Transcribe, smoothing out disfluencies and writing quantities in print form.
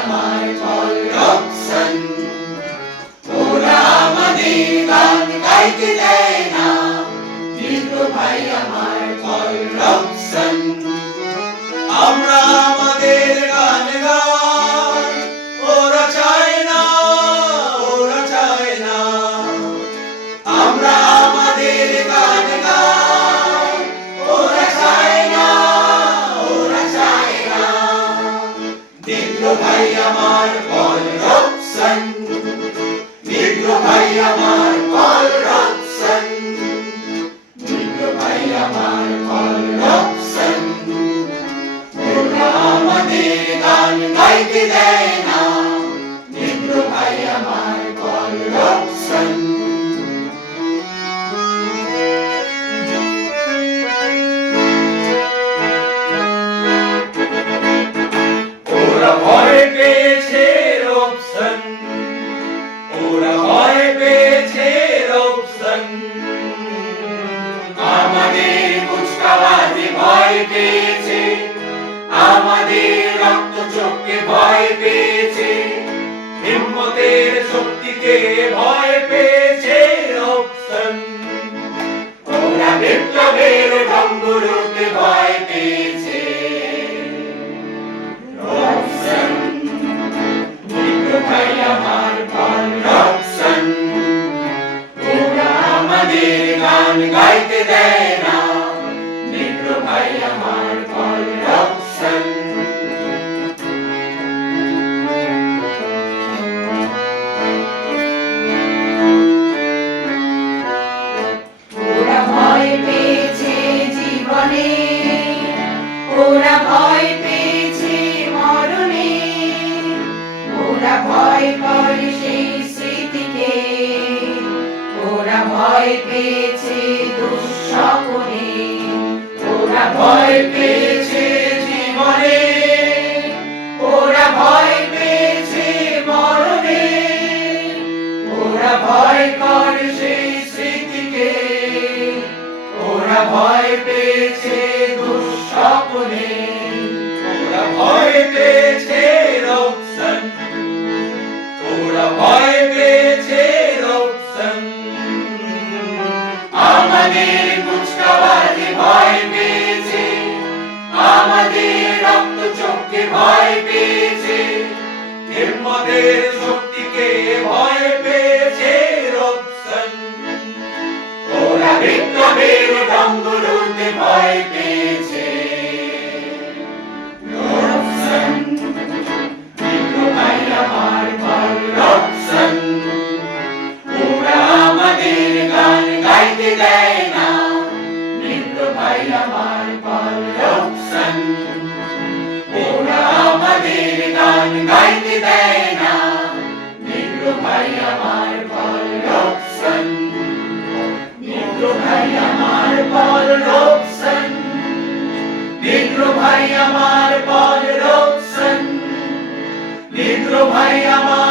আমার পল রক্সন, ওরা আমাদের গান গাইতে দেয় না, নিগ্রো ভাই আমার পল রক্সন। আমরা আমাদের গান গাই, ওরা চায় না, ওরা চায় না। আমরা আমাদের গান গাই, ওরা চায় না, ওরা চায় না। নিগ্রো ভাই আমার পল রক্সন, নিগ্রো ভাই আমার পল রক্সন, নিগ্রো ভাই আমার পল রক্সন। ওরা আমাদের গান গাইতে দেয় না, নিগ্রো ভাই আমার পল রক্সন। ওরা ভয় পেয়েছে রোবসন, ওরা ভয় পেয়েছে রোবসন। আমাদের কুচকাওয়াজে ভয় পেয়েছে, আমাদের রক্ত চোখকে ভয় পেয়েছে, হিম্মতের শক্তিকে ভয় পেয়েছে রোবসন। ওরা বিপ্লবের ডম্বরুকে ভয় পেয়েছে। রক্সন, নিগ্রো ভাই আমার পল রক্সন, ওরা আমাদের গান গাইতে দেয় না, নিগ্রো ভাই আমার পল রক্সন। ওরা ভয় পেয়েছে জীবনে, ওরা ভয় পেয়েছে মরণে, ওরা ভয় করে সেই স্মৃতিকে, ওরা ভয় পেয়েছে দুঃস্বপ্নে, ওরা ভয় পেয়েছে জীবনে, ওরা ভয় পেয়েছে মরণে, ওরা ভয় করে সেই স্মৃতিকে, ওরা ভয় পেয়েছে দুঃস্বপ্নে। ওরা ভয় পেয়েছে রোবসন, ওরা ভয় পেয়েছে রোবসন। আমাদের কুচকাওয়াজে ভয় পেয়েছে, আমাদের রক্ত চোখকে ভয় পেয়েছে, হিম্মতের শক্তিকে ভয় পেয়েছে রোবসন। ওরা বিপ্লবের ডম্বরুতে ভয় পেয়েছে। রক্সন, নিগ্রো ভাই আমার পল রক্সন, ওরা আমাদের গান গাইতে দেয় না, নিগ্রো ভাই আমার পল রক্সন, ওরা আমাদের গান গাইতে দেয় না, নিগ্রো ভাই আমার পল রক্সন, নিগ্রো ভাই আমার পল রক্সন, নিগ্রো ভাই আমার পল রক্সন, নিগ্রো ভাই আমার